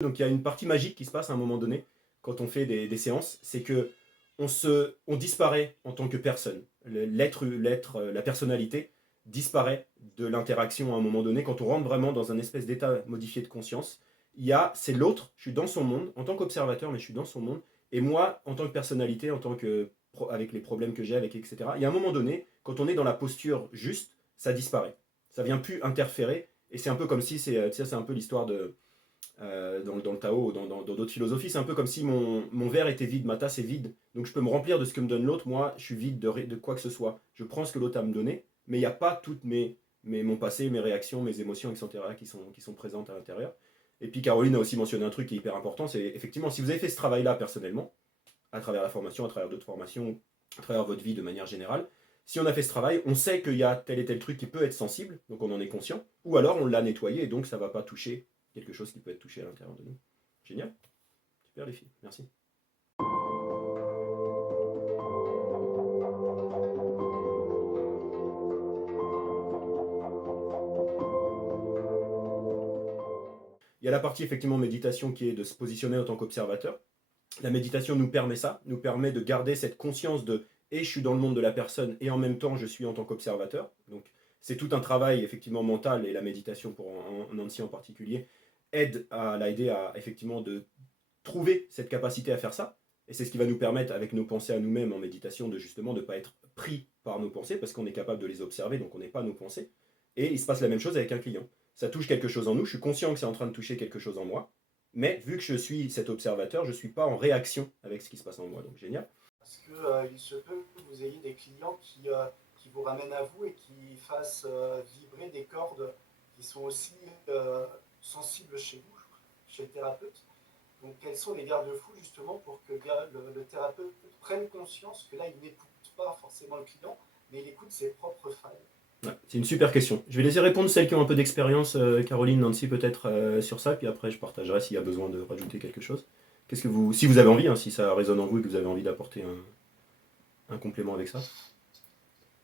Donc il y a une partie magique qui se passe à un moment donné quand on fait des séances, c'est que on disparaît en tant que personne. La personnalité disparaît de l'interaction à un moment donné quand on rentre vraiment dans un espèce d'état modifié de conscience. C'est l'autre, je suis dans son monde en tant qu'observateur, mais je suis dans son monde. Et moi, en tant que personnalité, avec les problèmes que j'ai avec, etc. Il y a un moment donné, quand on est dans la posture juste, ça disparaît. Ça vient plus interférer. Et c'est un peu comme si c'est un peu l'histoire dans le Tao ou dans d'autres philosophies, c'est un peu comme si mon verre était vide, ma tasse est vide, donc je peux me remplir de ce que me donne l'autre, moi je suis vide de quoi que ce soit. Je prends ce que l'autre a à me donner, mais il n'y a pas toutes mon passé, mes réactions, mes émotions, etc. qui sont présentes à l'intérieur. Et puis Caroline a aussi mentionné un truc qui est hyper important, c'est effectivement, si vous avez fait ce travail-là personnellement, à travers la formation, à travers d'autres formations, à travers votre vie de manière générale, si on a fait ce travail, on sait qu'il y a tel et tel truc qui peut être sensible, donc on en est conscient, ou alors on l'a nettoyé et donc ça ne va pas toucher quelque chose qui peut être touché à l'intérieur de nous. Génial. Super les filles. Merci. Il y a la partie effectivement méditation qui est de se positionner en tant qu'observateur. La méditation nous permet ça, nous permet de garder cette conscience de et je suis dans le monde de la personne et en même temps je suis en tant qu'observateur. Donc c'est tout un travail effectivement mental et la méditation pour Nancy en particulier aide à l'aider à effectivement de trouver cette capacité à faire ça. Et c'est ce qui va nous permettre, avec nos pensées à nous-mêmes en méditation, de justement ne pas être pris par nos pensées, parce qu'on est capable de les observer, donc on n'est pas nos pensées. Et il se passe la même chose avec un client. Ça touche quelque chose en nous, je suis conscient que c'est en train de toucher quelque chose en moi, mais vu que je suis cet observateur, je ne suis pas en réaction avec ce qui se passe en moi. Donc génial. Parce que il se peut que vous ayez des clients qui vous ramènent à vous et qui fassent vibrer des cordes qui sont aussi sensibles chez vous, chez le thérapeute. Donc, quels sont les garde-fous justement pour que le thérapeute prenne conscience que là, il n'écoute pas forcément le client, mais il écoute ses propres failles? Ouais, c'est une super question. Je vais laisser répondre celles qui ont un peu d'expérience, Caroline, Nancy peut-être sur ça, puis après je partagerai s'il y a besoin de rajouter quelque chose. Si vous avez envie, hein, si ça résonne en vous et que vous avez envie d'apporter un complément avec ça.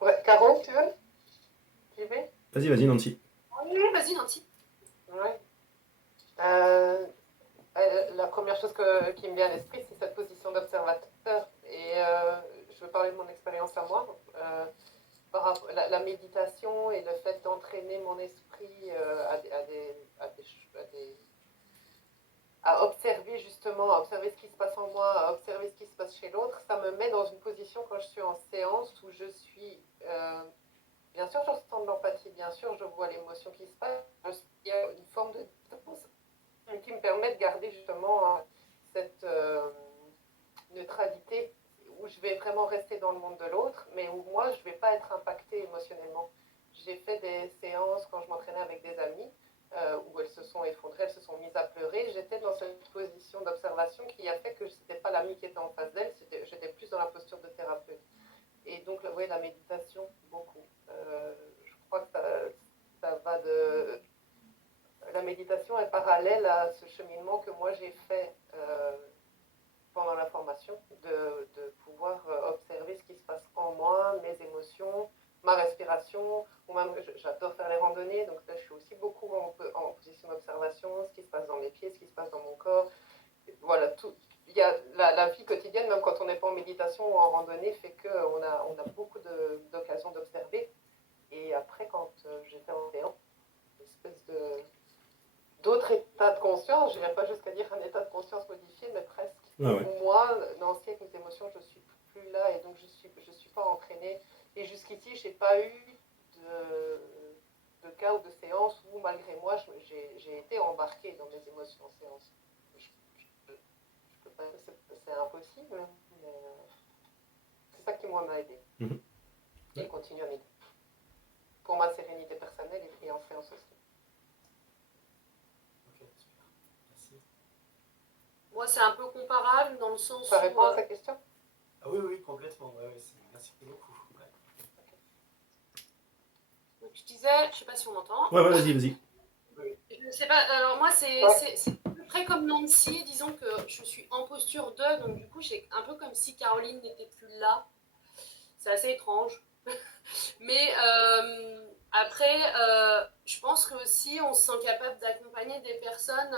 Ouais, Caro, tu veux? J'y vais? Vas-y, Nancy. Oui, vas-y, Nancy. Ouais. La première chose qui me vient à l'esprit, c'est cette position d'observateur. Et je veux parler de mon expérience à moi. La méditation et le fait d'entraîner mon esprit à observer justement, à observer ce qui se passe en moi, à observer ce qui se passe chez l'autre, ça me met dans une position quand je suis en séance où je suis... bien sûr, je ressens de l'empathie, bien sûr, je vois l'émotion qui se passe. Il y a une forme de distance qui me permet de garder justement cette neutralité où je vais vraiment rester dans le monde de l'autre, mais où moi, je ne vais pas être impactée émotionnellement. J'ai fait des séances quand je m'entraînais avec des amis où elles se sont effondrées, elles se sont mises à pleurer. J'étais dans cette position d'observation qui a fait que ce n'était pas l'ami qui était en face d'elle, j'étais plus dans la posture de thérapeute. Et donc, oui, la méditation, beaucoup. Je crois que ça va de... La méditation est parallèle à ce cheminement que moi j'ai fait pendant la formation, de pouvoir observer ce qui se passe en moi, mes émotions, ma respiration, ou même j'adore faire les randonnées, donc là je suis aussi beaucoup en position d'observation, ce qui se passe dans mes pieds, ce qui se passe dans mon corps. Voilà, tout. Il y a la vie quotidienne, même quand on n'est pas en méditation ou en randonnée, fait qu'on on a beaucoup d'occasions d'observer. Et après, quand j'étais en séance, une espèce d'autres états de conscience, je n'irai pas jusqu'à dire un état de conscience modifié, mais presque. Ah ouais. Moi, Nancy, avec mes émotions, je ne suis plus là et donc je suis pas entraînée. Et jusqu'ici, je n'ai pas eu de cas ou de séance où, malgré moi, j'ai été embarquée dans mes émotions en séance. C'est impossible, mais c'est ça qui, moi, m'a aidé. Mhm. Et continue à m'aider. Pour ma sérénité personnelle et en séance aussi. Ok, super. Merci. Moi, c'est un peu comparable dans le sens Ça où... répond à ta question? Ah oui, oui, complètement. Ouais, ouais, merci beaucoup. Ouais. Donc, je disais, je ne sais pas si on m'entend. Ouais, vas-y. Oui. Je ne sais pas, alors moi, c'est à peu près comme Nancy, disons que je suis en posture 2, donc du coup, c'est un peu comme si Caroline n'était plus là. C'est assez étrange. Mais après, je pense que aussi on se sent capable d'accompagner des personnes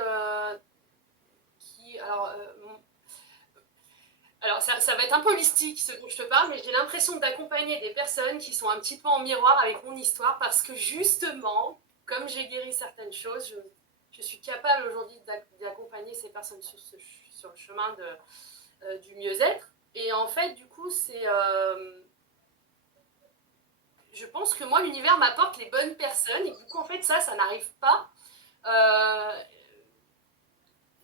ça va être un peu mystique ce dont je te parle, mais j'ai l'impression d'accompagner des personnes qui sont un petit peu en miroir avec mon histoire parce que justement, comme j'ai guéri certaines choses, je suis capable aujourd'hui d'accompagner ces personnes sur le chemin du mieux-être. Et en fait, du coup, je pense que moi, l'univers m'apporte les bonnes personnes et du coup, en fait, ça n'arrive pas.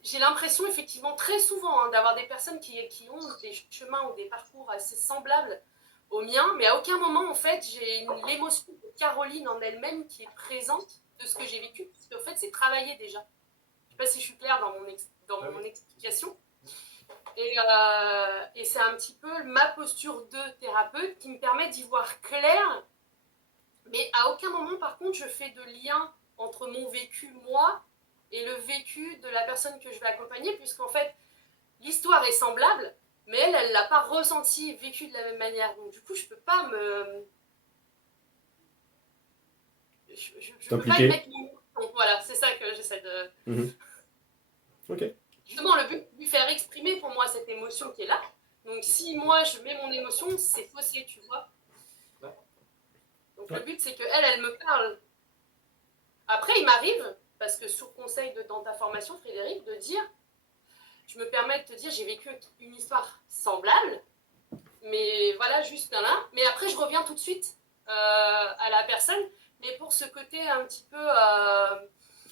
J'ai l'impression effectivement très souvent d'avoir des personnes qui ont des chemins ou des parcours assez semblables aux miens, mais à aucun moment en fait j'ai l'émotion de Caroline en elle-même qui est présente de ce que j'ai vécu, parce qu'en fait c'est travaillé déjà. Je ne sais pas si je suis claire dans mon explication. Et c'est un petit peu ma posture de thérapeute qui me permet d'y voir clair, mais à aucun moment par contre je fais de lien entre mon vécu moi et le vécu de la personne que je vais accompagner, puisqu'en fait, l'histoire est semblable, mais elle ne l'a pas ressenti, vécu de la même manière. Donc du coup, je ne peux pas me... Je peux pas y mettre mon... Donc voilà, c'est ça que j'essaie de... Ok. Justement, le but, lui faire exprimer pour moi cette émotion qui est là. Donc si moi, je mets mon émotion, c'est faussé, tu vois. Donc le but, c'est qu'elle, elle me parle. Après, il m'arrive, parce que sous conseil dans ta formation, Frédéric, de dire, je me permets de te dire, j'ai vécu une histoire semblable, mais voilà, juste là. Mais après, je reviens tout de suite à la personne, mais pour ce côté un petit peu...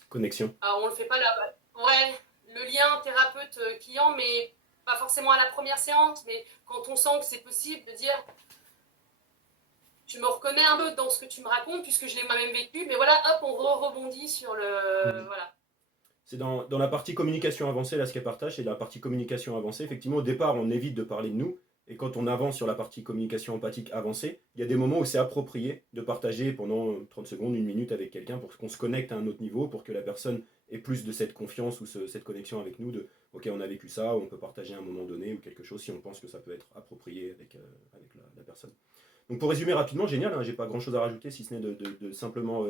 connexion. Alors, on le fait pas là. Ouais, le lien thérapeute-client, mais pas forcément à la première séance, mais quand on sent que c'est possible de dire... Je me reconnais un peu dans ce que tu me racontes, puisque je l'ai moi-même vécu, mais voilà, hop, on rebondit sur le... Voilà. C'est dans la partie communication avancée, là, ce qu'elle partage, c'est la partie communication avancée. Effectivement, au départ, on évite de parler de nous, et quand on avance sur la partie communication empathique avancée, il y a des moments où c'est approprié de partager pendant 30 secondes, 1 minute avec quelqu'un pour qu'on se connecte à un autre niveau, pour que la personne ait plus de cette confiance ou cette connexion avec nous, de ok, on a vécu ça, on peut partager à un moment donné ou quelque chose si on pense que ça peut être approprié avec la personne. Donc pour résumer rapidement, génial, hein, j'ai pas grand chose à rajouter si ce n'est de simplement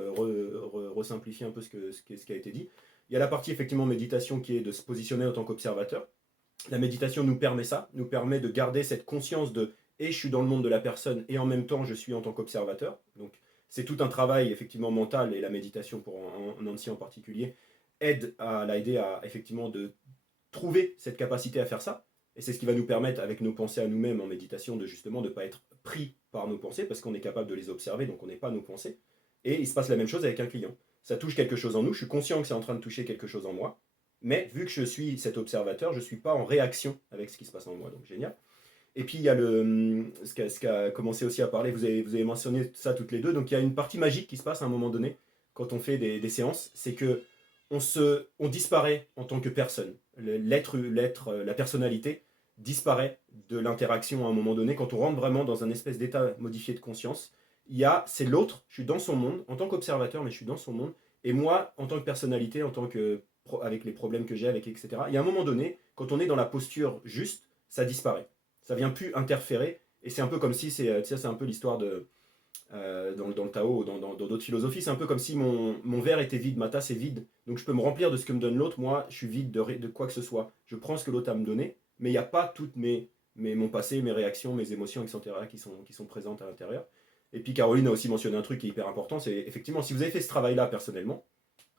resimplifier un peu ce qui a été dit. Il y a la partie effectivement méditation qui est de se positionner en tant qu'observateur. La méditation nous permet ça, nous permet de garder cette conscience de et je suis dans le monde de la personne et en même temps je suis en tant qu'observateur. Donc c'est tout un travail effectivement mental et la méditation pour Nancy en particulier aide à l'aider à effectivement de trouver cette capacité à faire ça. Et c'est ce qui va nous permettre, avec nos pensées à nous-mêmes en méditation, de justement ne pas être pris par nos pensées, parce qu'on est capable de les observer, donc on n'est pas nos pensées. Et il se passe la même chose avec un client. Ça touche quelque chose en nous, je suis conscient que c'est en train de toucher quelque chose en moi, mais vu que je suis cet observateur, je ne suis pas en réaction avec ce qui se passe en moi, donc génial. Et puis il y a ce qu'a commencé aussi à parler, vous avez mentionné ça toutes les deux, donc il y a une partie magique qui se passe à un moment donné, quand on fait des séances, c'est que on disparaît en tant que personne. La personnalité disparaît de l'interaction à un moment donné. Quand on rentre vraiment dans un espèce d'état modifié de conscience, c'est l'autre, je suis dans son monde, en tant qu'observateur, mais je suis dans son monde, et moi, en tant que personnalité, avec les problèmes que j'ai, etc., il y a un moment donné, quand on est dans la posture juste, ça disparaît. Ça vient plus interférer, et c'est un peu comme si, c'est un peu l'histoire dans le Tao ou dans d'autres philosophies, c'est un peu comme si mon verre était vide, ma tasse est vide, donc je peux me remplir de ce que me donne l'autre, moi je suis vide de quoi que ce soit. Je prends ce que l'autre a à me donner, mais il n'y a pas toutes mon passé, mes réactions, mes émotions, etc. qui sont présentes à l'intérieur. Et puis Caroline a aussi mentionné un truc qui est hyper important, c'est effectivement si vous avez fait ce travail-là personnellement,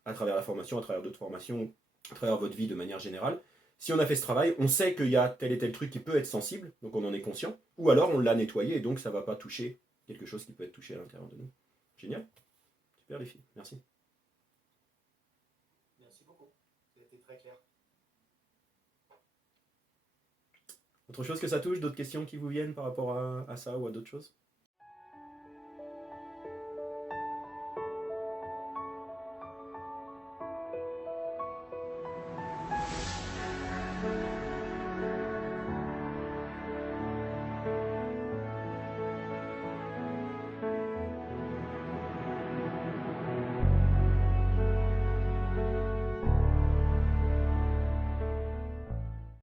à travers la formation, à travers d'autres formations, à travers votre vie de manière générale, si on a fait ce travail, on sait qu'il y a tel et tel truc qui peut être sensible, donc on en est conscient, ou alors on l'a nettoyé et donc ça ne va pas toucher quelque chose qui peut être touché à l'intérieur de nous. Génial. Super les filles. Merci. Merci beaucoup. Ça a été très clair. Autre chose que ça touche, d'autres questions qui vous viennent par rapport à ça ou à d'autres choses?